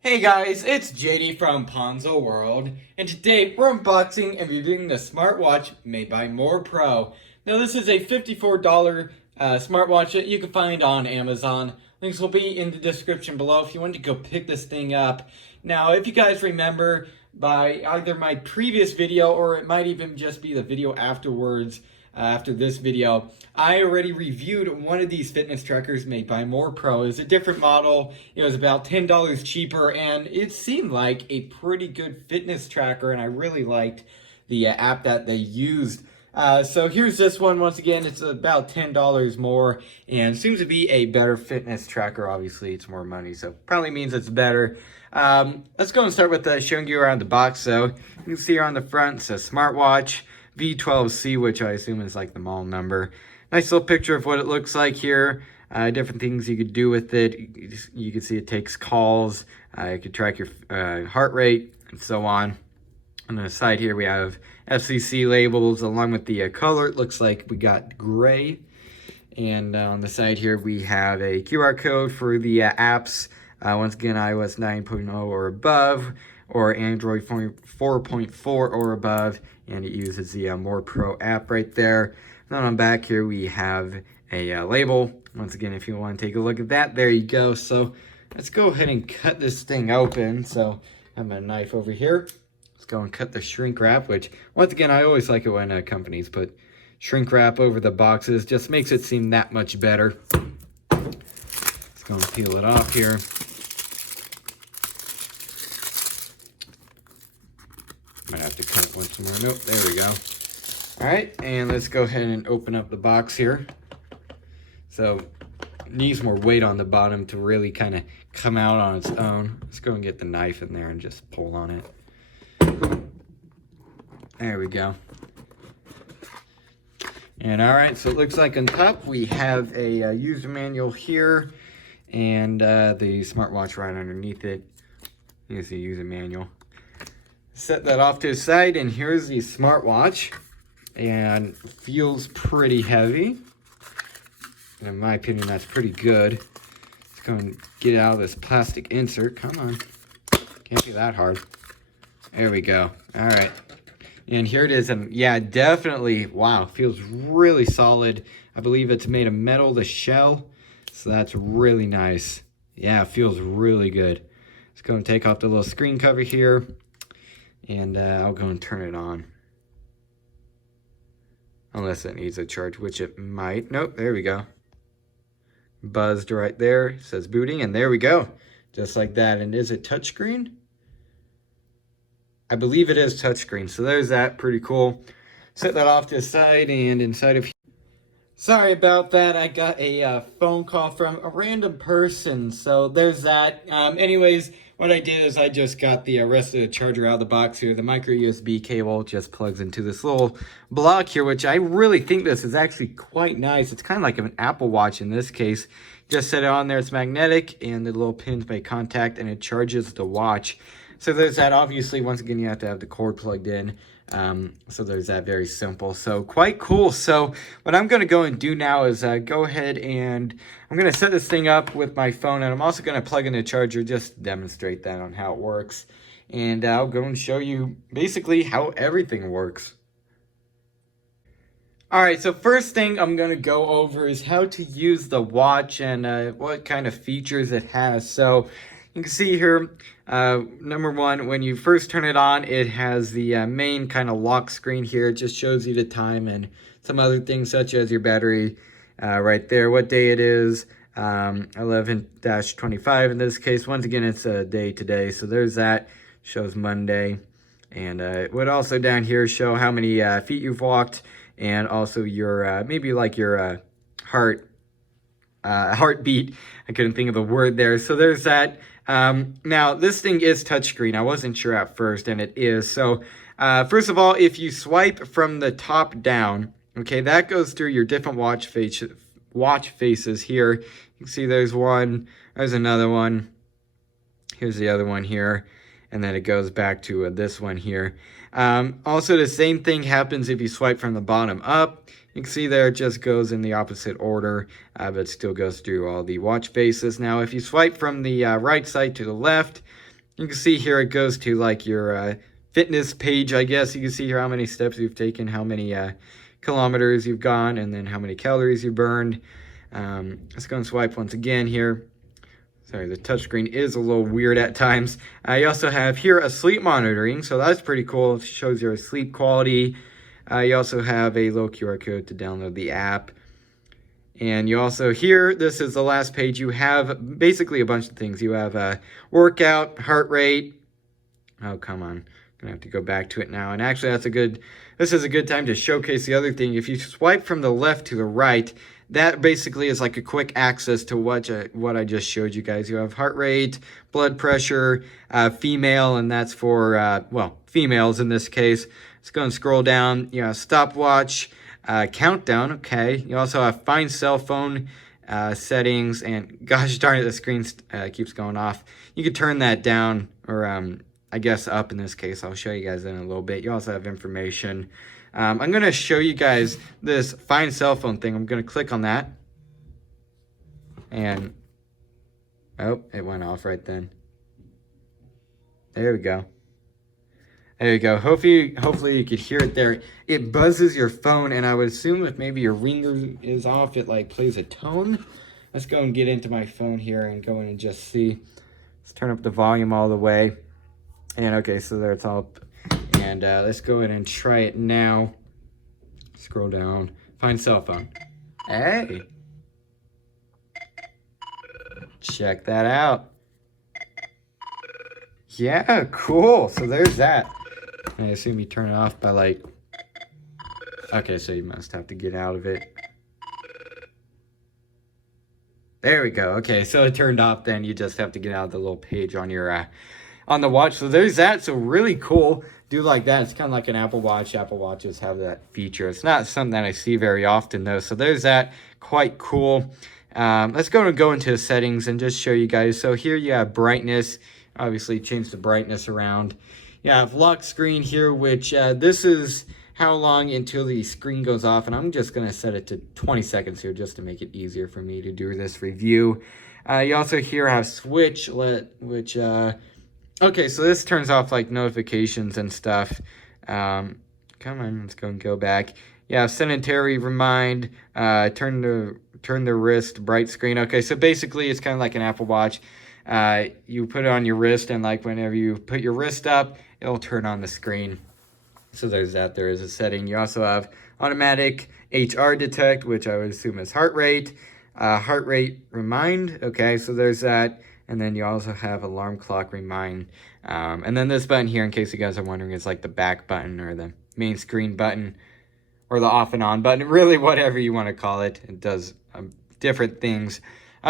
Hey guys, it's JD from Ponzo World, and today we're unboxing and reviewing the smartwatch made by MorePro. Now this is a $54 smartwatch that you can find on Amazon. Links will be in the description below if you want to go pick this thing up. Now if you guys remember by either my previous video or it might even just be the video afterwards, after this video, I already reviewed one of these fitness trackers made by MorePro. It's a different model. It was about $10 cheaper, and it seemed like a pretty good fitness tracker, and I really liked the app that they used. So here's this one. Once again, it's about $10 more, and seems to be a better fitness tracker. Obviously, it's more money, so probably means it's better. Let's go and start with showing you around the box. So you can see here on the front, it says smartwatch V12C, which I assume is like the model number. Nice little picture of what it looks like here. Different things you could do with it. You can see it takes calls. You could track your heart rate and so on. On the side here we have FCC labels along with the color. It looks like we got gray. And on the side here we have a QR code for the apps. Once again, iOS 9.0 or above, or Android 4.4 or above, and it uses the MorePro app right there. Then on back here we have a label. Once again, if you want to take a look at that, there you go. So let's go ahead and cut this thing open. So I have my knife over here. Let's go and cut the shrink wrap, which once again, I always like it when companies put shrink wrap over the boxes. Just makes it seem that much better. Let's go and peel it off here. Might have to cut it once more. Nope, there we go. All right, and let's go ahead and open up the box here. So it needs more weight on the bottom to really kind of come out on its own. Let's go and get the knife in there and just pull on it. There we go. And all right, so it looks like on top we have a user manual here and the smartwatch right underneath it. Here's the user manual. Set that off to the side, and here's the smartwatch, and feels pretty heavy. In my opinion, that's pretty good. Let's go and get it out of this plastic insert. Come on, can't be that hard. There we go. All right, and here it is. And yeah, definitely, wow, feels really solid. I believe it's made of metal, the shell, so that's really nice. Yeah, it feels really good. Let's go and take off the little screen cover here. And I'll go and turn it on. Unless it needs a charge, which it might. Nope, there we go. Buzzed right there. It says booting, and there we go. Just like that. And is it touchscreen? I believe it is touchscreen. So there's that. Pretty cool. Set that off to the side, and inside of here. Sorry about that. I got a phone call from a random person. So there's that. Anyways, what I did is I just got the rest of the charger out of the box here. The micro USB cable just plugs into this little block here, which I really think this is actually quite nice. It's kind of like an Apple Watch in this case. Just set it on there. It's magnetic, and the little pins make contact, and it charges the watch. So there's that. Obviously, once again, you have to have the cord plugged in. So there's that. Very simple. So quite cool. So what I'm going to go and do now is go ahead and I'm going to set this thing up with my phone, and I'm also going to plug in the charger just to demonstrate that on how it works. And I'll go and show you basically how everything works. All right, so first thing I'm going to go over is how to use the watch and what kind of features it has. So you can see here, number one, when you first turn it on, it has the main kind of lock screen here. It just shows you the time and some other things such as your battery right there, what day it is, 11-25 in this case. Once again, it's a day today, so there's that. Shows Monday. And it would also down here show how many feet you've walked, and also your maybe like your heartbeat. I couldn't think of the word there. So there's that. Now this thing is touchscreen. I wasn't sure at first, and it is. So first of all, if you swipe from the top down, okay, that goes through your different watch faces here. You can see there's one, there's another one, here's the other one here, and then it goes back to this one here. Also, the same thing happens if you swipe from the bottom up. You can see there it just goes in the opposite order, but still goes through all the watch faces. Now, if you swipe from the right side to the left, You can see here it goes to like your fitness page, I guess. You can see here how many steps you've taken, how many kilometers you've gone, and then how many calories you burned. Let's go and swipe once again here. Sorry, the touchscreen is a little weird at times. You also have here a sleep monitoring, so that's pretty cool. It shows your sleep quality. You also have a little QR code to download the app. And you also here, this is the last page, you have basically a bunch of things. You have a workout, heart rate. Oh, come on. I'm gonna have to go back to it now. And actually, this is a good time to showcase the other thing. If you swipe from the left to the right, that basically is like a quick access to what I just showed you guys. You have heart rate, blood pressure, female, and that's for, well, females in this case. Let's go and scroll down. You have stopwatch, countdown, okay. You also have find cell phone settings, and gosh darn it, the screen keeps going off. You can turn that down, or I guess up in this case. I'll show you guys in a little bit. You also have information. I'm going to show you guys this find cell phone thing. I'm going to click on that. And, oh, it went off right then. There we go. There you go. Hopefully you could hear it there. It buzzes your phone, and I would assume if maybe your ringer is off, it like plays a tone. Let's go and get into my phone here and go in and just see. Let's turn up the volume all the way. And okay, so there it's all up. And let's go ahead and try it now. Scroll down. Find cell phone. Hey. Check that out. Yeah, cool. So there's that. I assume you turn it off by like... Okay, so you must have to get out of it. There we go. Okay, so it turned off then. You just have to get out of the little page on your... on the watch. So there's that. So really cool. Do like that. It's kind of like an Apple Watch. Apple Watches have that feature. It's not something that I see very often though. So there's that. Quite cool. Let's go into settings and just show you guys. So here you have brightness. Obviously change the brightness around. You have lock screen here, which this is how long until the screen goes off. And I'm just going to set it to 20 seconds here just to make it easier for me to do this review. You also here have switch, which... okay, so this turns off like notifications and stuff. Come on, let's go back. Yeah, sedentary remind, turn the wrist bright screen. Okay, so basically it's kind of like an Apple Watch. You put it on your wrist, and like whenever you put your wrist up, it'll turn on the screen. So there's that. There is a setting. You also have automatic HR detect, which I would assume is heart rate remind. Okay, so there's that. And then you also have alarm clock remind. And then this button here, in case you guys are wondering, is like the back button or the main screen button or the off and on button. Really, whatever you want to call it. It does different things.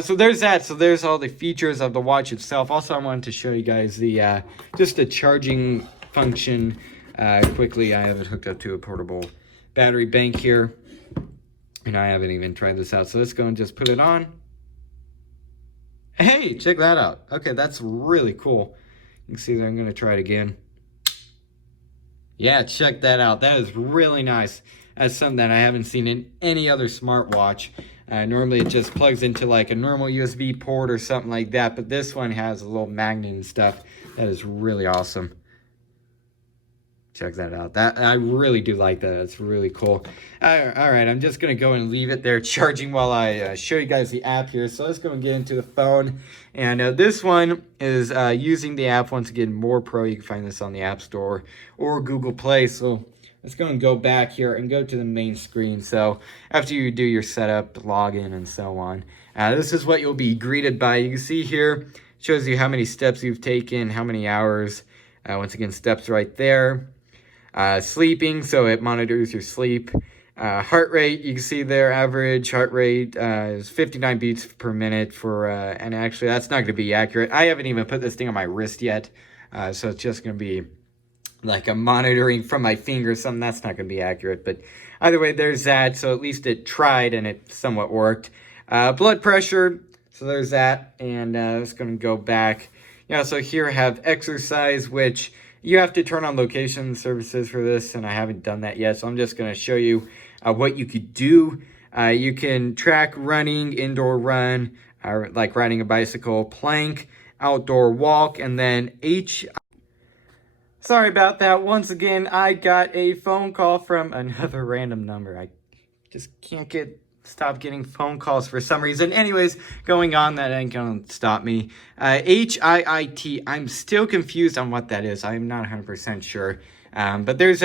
So there's that. So there's all the features of the watch itself. Also, I wanted to show you guys the just the charging function quickly. I have it hooked up to a portable battery bank here. And I haven't even tried this out. So let's go and just put it on. Hey, check that out. Okay, that's really cool. You can see that I'm going to try it again. Yeah, check that out. That is really nice. That's something that I haven't seen in any other smartwatch. Normally it just plugs into like a normal USB port or something like that, but this one has a little magnet and stuff. That is really awesome. Check that out. I really do like that. It's really cool. All right, I'm just going to go and leave it there charging while I show you guys the app here. So let's go and get into the phone. And this one is using the app, once again, MorePro. You can find this on the App Store or Google Play. So let's go and go back here and go to the main screen. So after you do your setup, login, and so on, this is what you'll be greeted by. You can see here, it shows you how many steps you've taken, how many hours. Once again, steps right there. Sleeping, so it monitors your sleep. Heart rate, you can see their average heart rate is 59 beats per minute for, and actually that's not going to be accurate. I haven't even put this thing on my wrist yet, so it's just going to be like a monitoring from my finger or something. That's not going to be accurate, but either way, there's that. So at least it tried and it somewhat worked. Blood pressure, so there's that, and it's going to go back. Yeah, so here I have exercise, which you have to turn on location services for this, and I haven't done that yet, so I'm just going to show you what you could do. You can track running, indoor run, like riding a bicycle, plank, outdoor walk. And then sorry about that. Once again, I got a phone call from another random number. I just can't stop getting phone calls for some reason. Anyways, going on, that ain't gonna stop me. HIIT, I'm still confused on what that is. I'm not 100% sure. But there's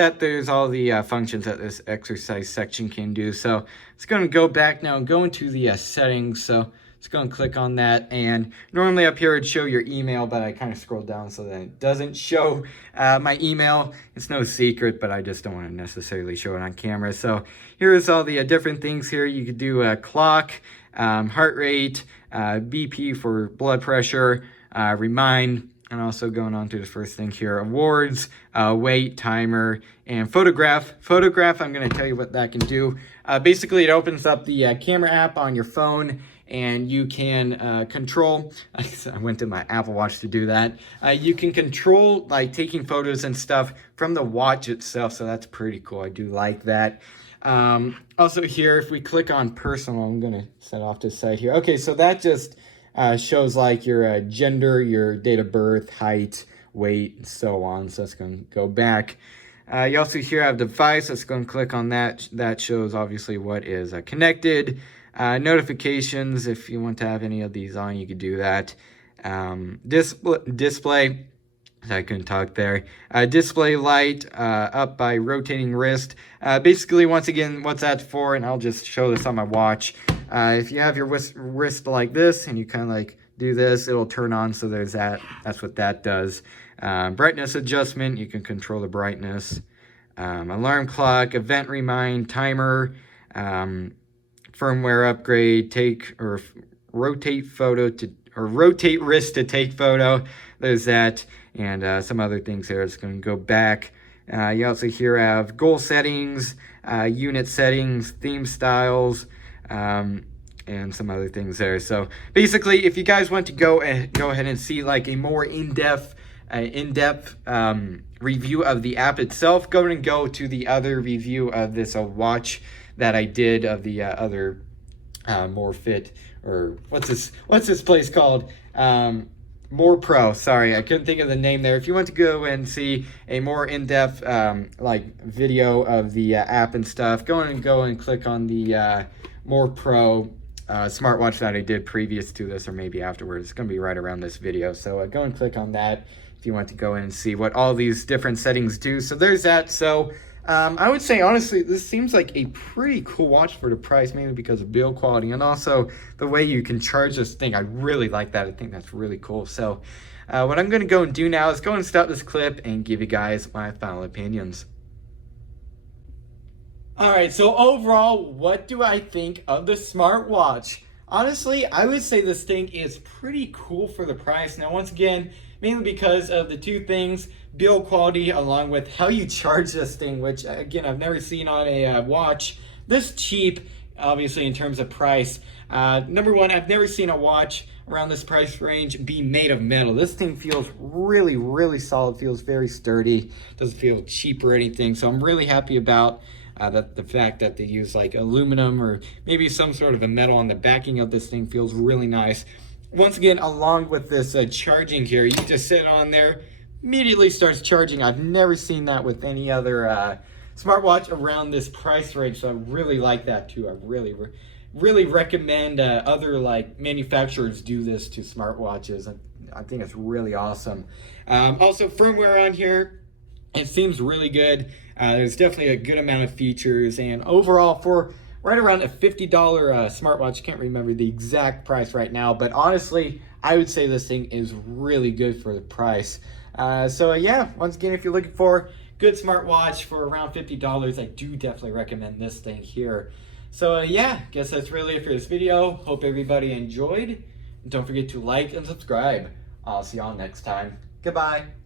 all the functions that this exercise section can do. So it's going to go back now and go into the settings. So let's go and click on that. And normally up here it'd show your email, but I kind of scrolled down so that it doesn't show my email. It's no secret, but I just don't want to necessarily show it on camera. So here's all the different things here. You could do a clock, heart rate, BP for blood pressure, remind. And also going on to the first thing here, awards, weight, timer, and photograph. Photograph, I'm going to tell you what that can do. Basically, it opens up the camera app on your phone, and you can control, I went to my Apple Watch to do that. You can control like taking photos and stuff from the watch itself, so that's pretty cool. I do like that. Also here, if we click on personal, I'm going to set off to the side here. Okay, so that just shows like your gender, your date of birth, height, weight, and so on. So that's going to go back. You also here have device. Let's go and click on that. That shows obviously what is connected. Notifications, if you want to have any of these on, you could do that. Display. I couldn't talk there. Display light up by rotating wrist. Basically, once again, what's that for? And I'll just show this on my watch. If you have your wrist like this and you kind of like do this, it'll turn on. So there's that. That's what that does. Brightness adjustment. You can control the brightness. Alarm clock, event remind, timer, firmware upgrade, rotate wrist to take photo. There's that. And some other things there. It's going to go back. You also here have goal settings, unit settings, theme styles, and some other things there. So basically, if you guys want to go ahead and see like a more in-depth review of the app itself, go to the other review of this watch that I did of the other More Fit, or what's this place called? MorePro, sorry, I couldn't think of the name there. If you want to go and see a more in-depth like video of the app and stuff, go and click on the MorePro smartwatch that I did previous to this, or maybe afterwards. It's going to be right around this video. So go and click on that if you want to go in and see what all these different settings do. So there's that. So I would say, honestly, this seems like a pretty cool watch for the price, mainly because of build quality and also the way you can charge this thing. I really like that. I think that's really cool. So what I'm going to go and do now is go and stop this clip and give you guys my final opinions. All right, so overall, what do I think of the smartwatch? Honestly, I would say this thing is pretty cool for the price. Now, once again, mainly because of the two things, build quality along with how you charge this thing, which again, I've never seen on a watch this cheap, obviously in terms of price. Number one, I've never seen a watch around this price range be made of metal. This thing feels really, really solid, feels very sturdy, doesn't feel cheap or anything. So I'm really happy about the fact that they use like aluminum or maybe some sort of a metal on the backing of this thing. Feels really nice. Once again, along with this charging here, you just sit on there, immediately starts charging. I've never seen that with any other smartwatch around this price range, so I really like that too. I really recommend other like manufacturers do this to smartwatches. I think it's really awesome. Also, firmware on here, it seems really good. There's definitely a good amount of features, and overall for right around a $50 smartwatch, can't remember the exact price right now, but honestly, I would say this thing is really good for the price. So yeah, once again, if you're looking for good smartwatch for around $50, I do definitely recommend this thing here. So yeah, guess that's really it for this video. Hope everybody enjoyed. And don't forget to like and subscribe. I'll see y'all next time. Goodbye.